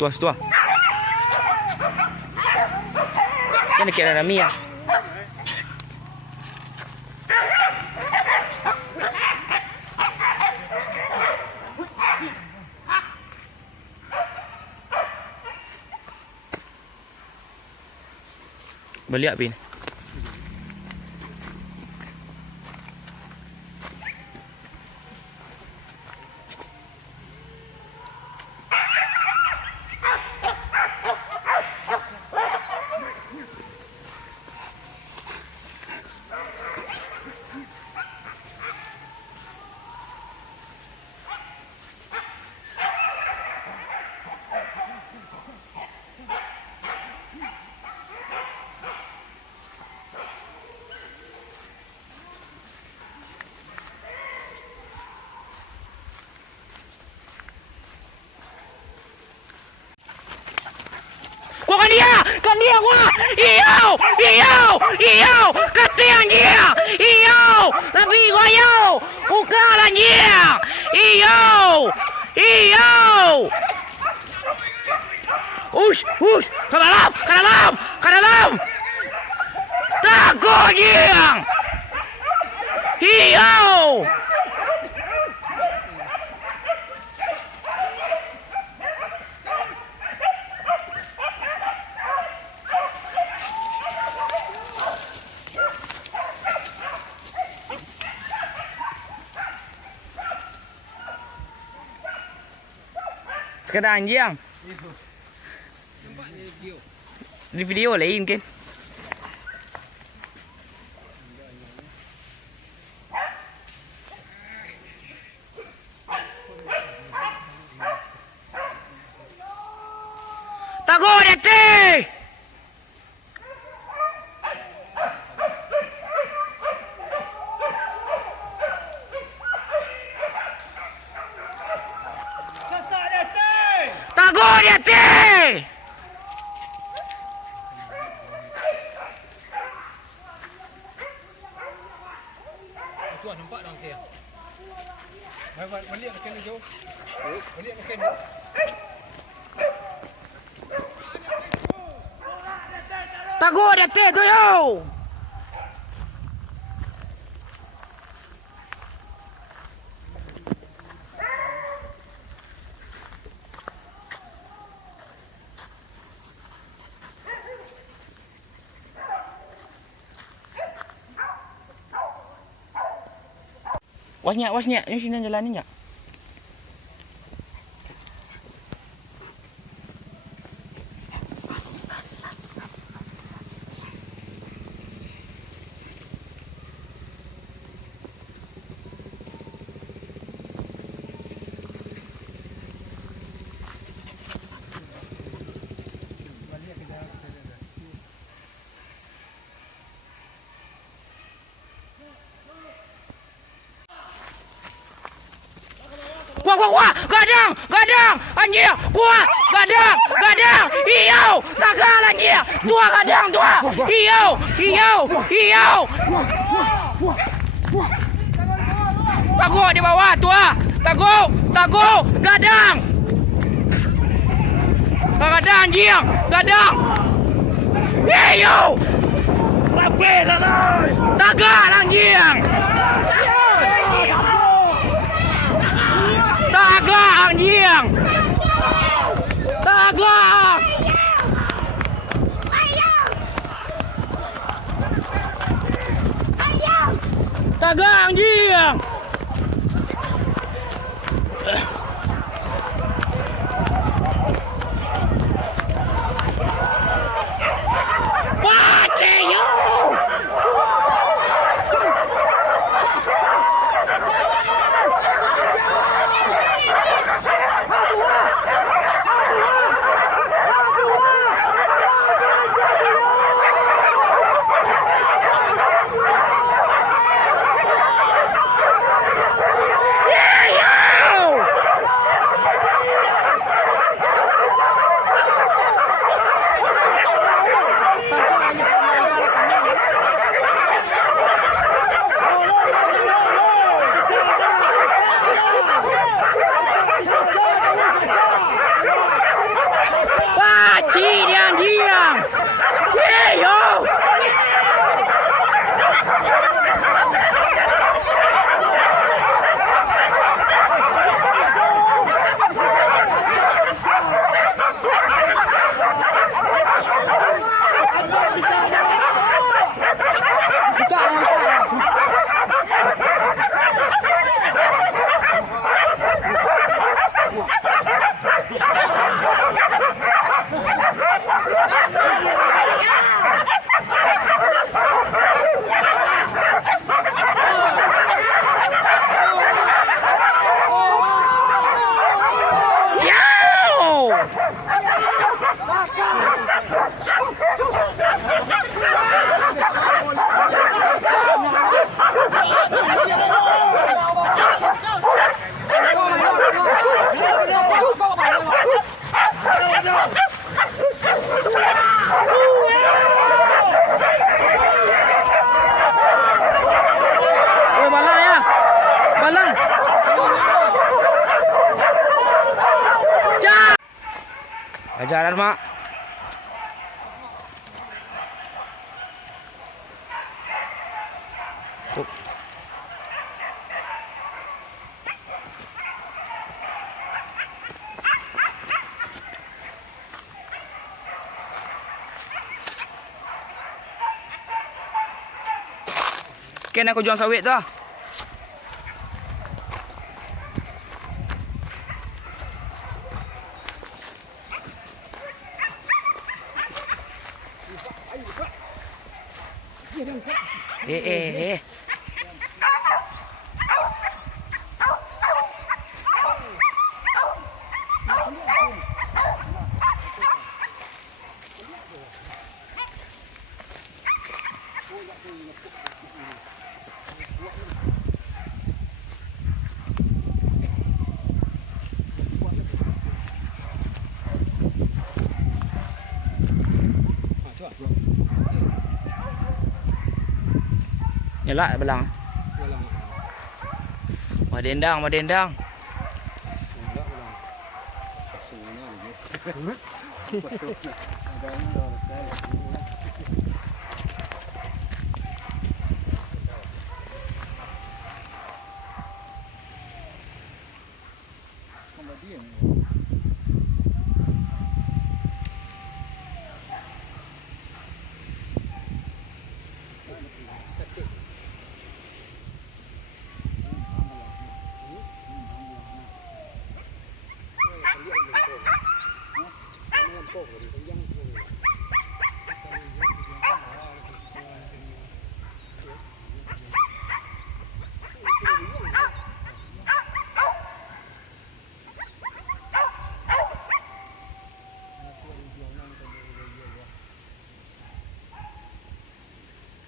Tua, tua. Kan dekat dengan Rami lah. Balik Bin. Kuah kan dia kuah. Iyo, katian dia. Iyo, tapi gua yo. Bukalah dia. Iyo. Ush, ke dalam. Takut dia. Iyo. Sekedar anjing. Di video lain mungkin. Takut dete. Takut dete. Tuan nampak dah okey. Balik makan jauh. Balik makan. Takut dete tu yo. Wasnya, ni sini jalan ni nyak. Kuah, gadang, anjing, kuah, gadang, iyo, takal anjing, tua gadang, iyo, takut di bawah, tua, takut, gadang, anjing, gadang, iyo, takal anjing. Tagak anjing. Tagak. Tagak anjing. Paceyo. jalan mak. Tuh. Ken aku jual sawit tu. Eh. Nyelak belang. Madendang.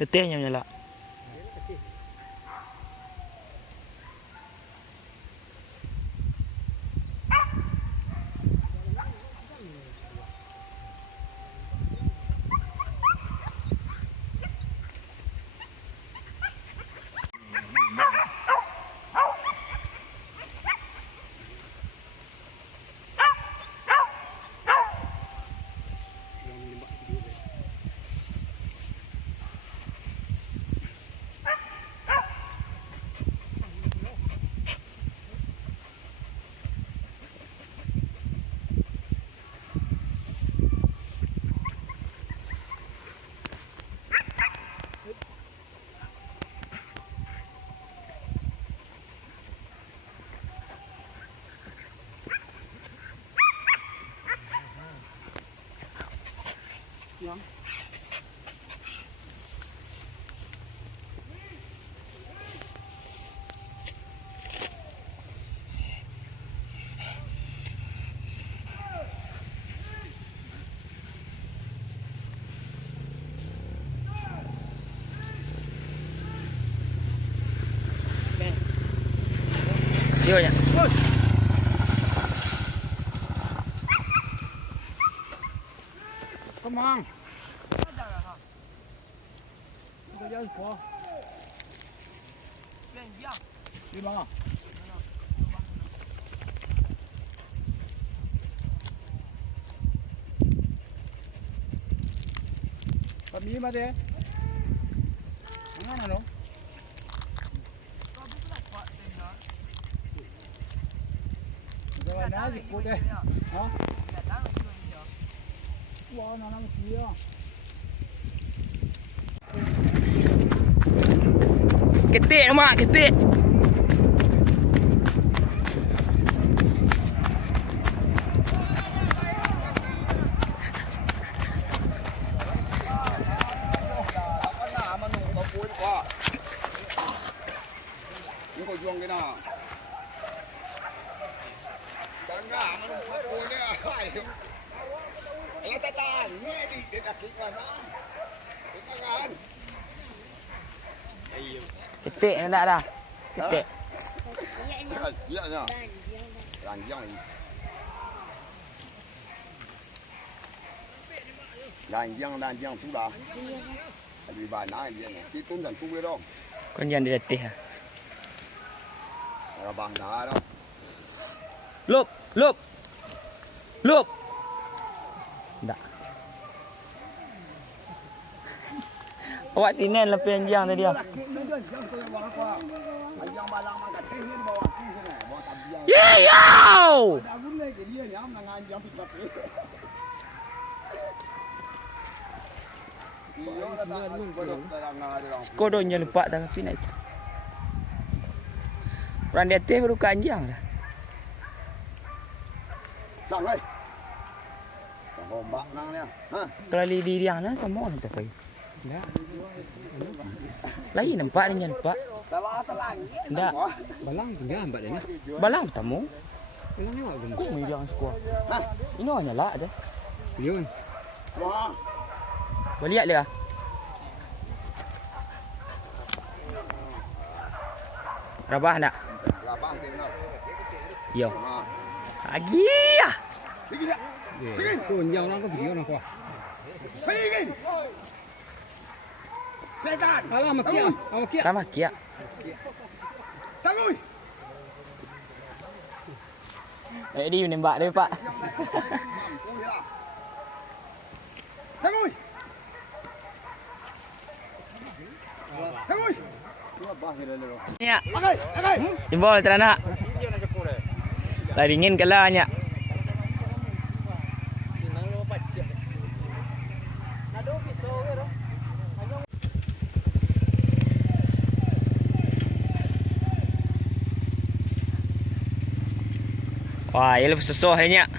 Letihnya menyala. Dia nya. Kemang. Kita jalan po. Di mana? Kami mana? Mana no? Rồi nó dịch cô đây. Hả? Wow, nó nằm kia. Ketik tu mak, ketik. Ini kau jual kena. Tengah mana punya. Eh tatan, ni dia dah kikkan ah. Kikkan. Ayo. Ketik nak dah. Ketik. Iya nya. Ranjang ni. Ranjang tu dah. Di mana dia ni? Itu dan tu dia dong. Kon yang dia letih. Rabang dah dah. Lop. Awak sini lebih anjang tadi ah. Yeah, yo! Kodonya lupa dah tapi nak. Orang di atas baru kanjang dah. Sang ơi. Sang bạc năng nha. Ha. Kalau di dia na semua ni tak payah. Lain nampak ni nampak. Ndak. Balang tinggal ambat dia ni. Balang tamu. Balang ni awak Kau mai jangan sekolah. Ini hanya lah aja. Dia kan. Wah. Balik dia. Rabah nak? Rabah tengok. Yo. Ha. Lagi ah. Pergi dah. Pun yang orang kau video nak kau. Pergi. Setan. Alah makia. Makia. Ramah kia. Tangui. Di menembak dia pak. Tangui. Tangui. Nya. Agai, agai. Jempol terana. Tak dingin kalah nya. Wah, ia lebih susah nya.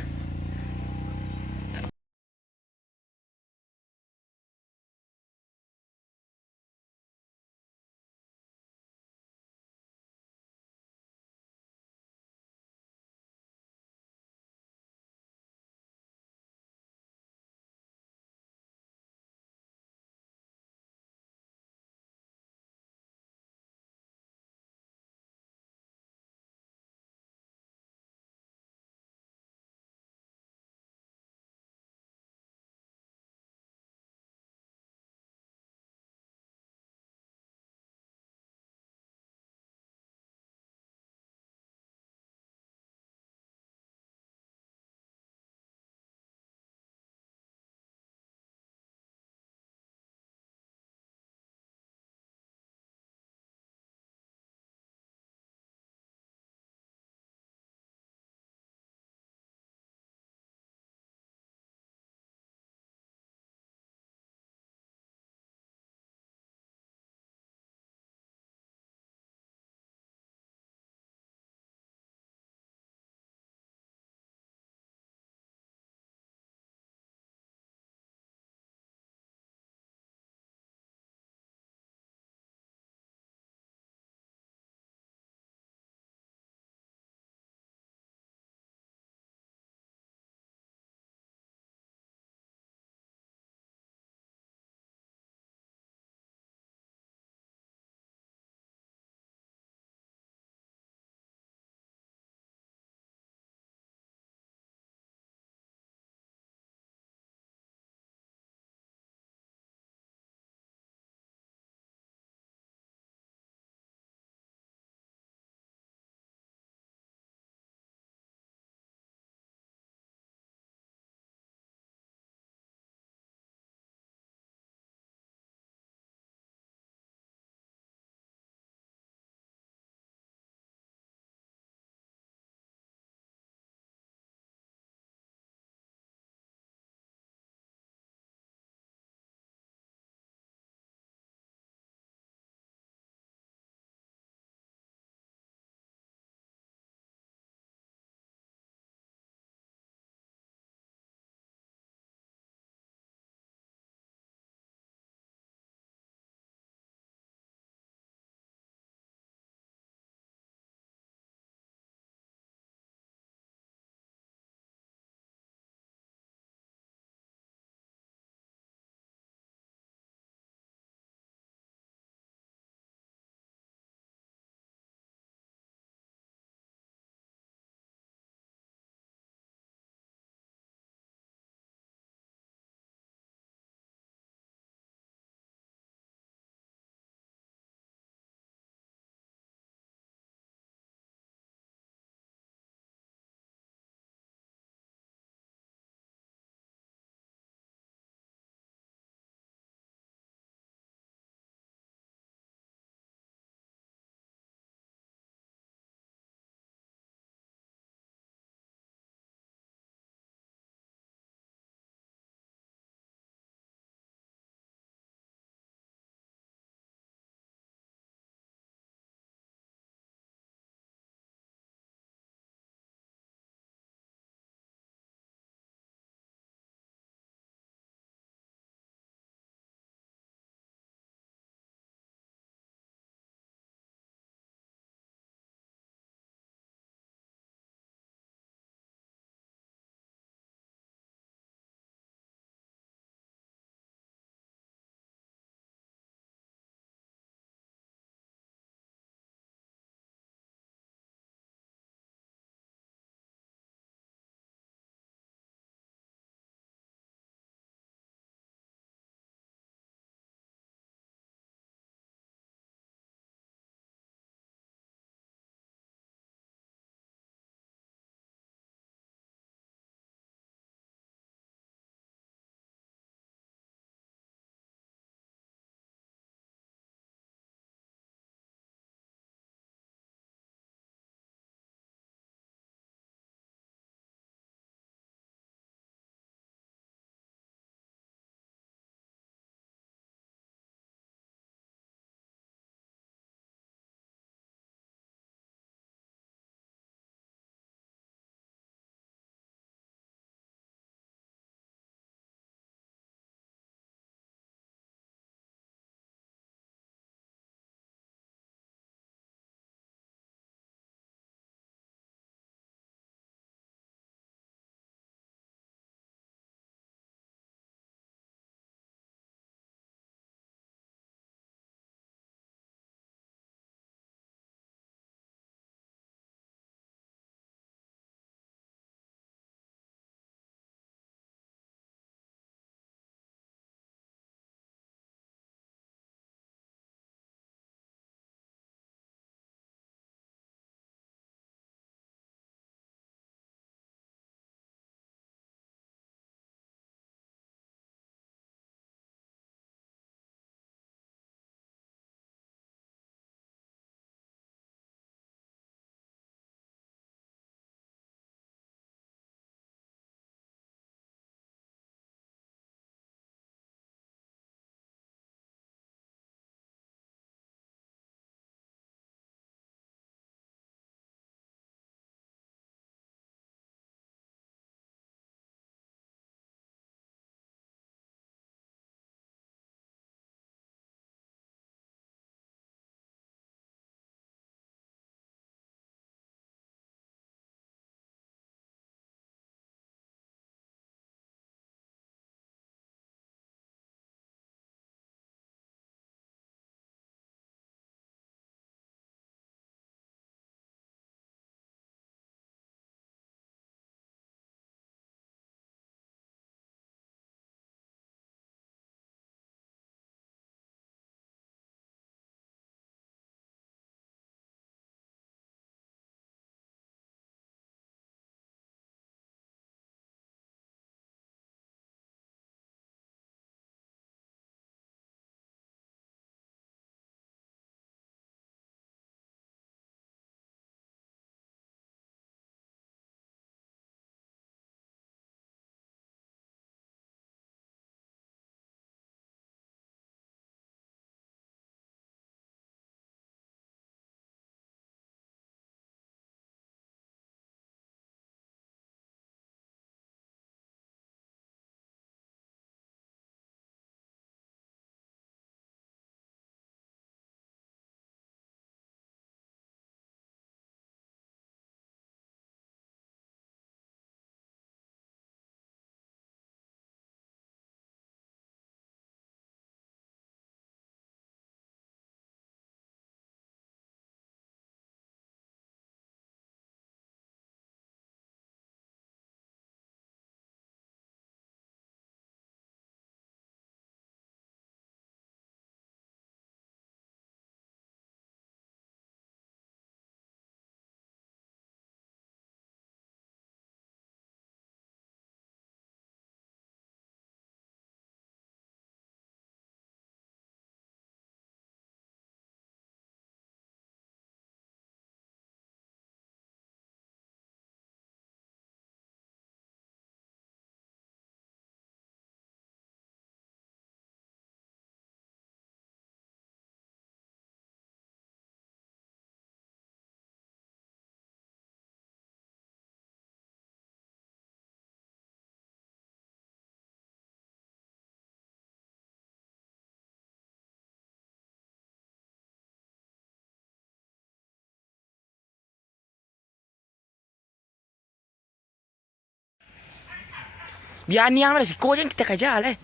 Biar niang lah. Siko je kita kejar lah.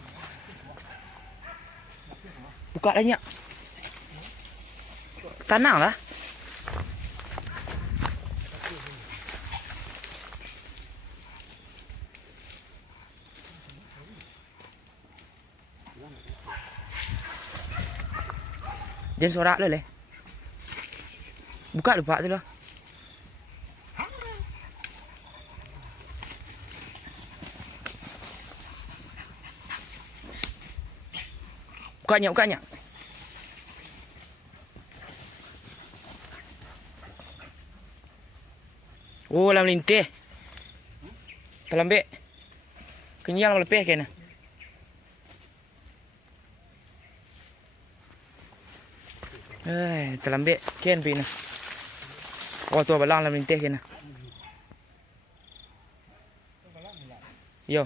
Buka dah nyak. Tanang lah. Jangan sorak lah leh. Buka lupa tu lah. Bukanya, bukanya. Oh, lam lintih. Terlambik. Kenyang lebih kena. Terlambik. Ken pina. Oh, tua balang lam lintih kena. Yo.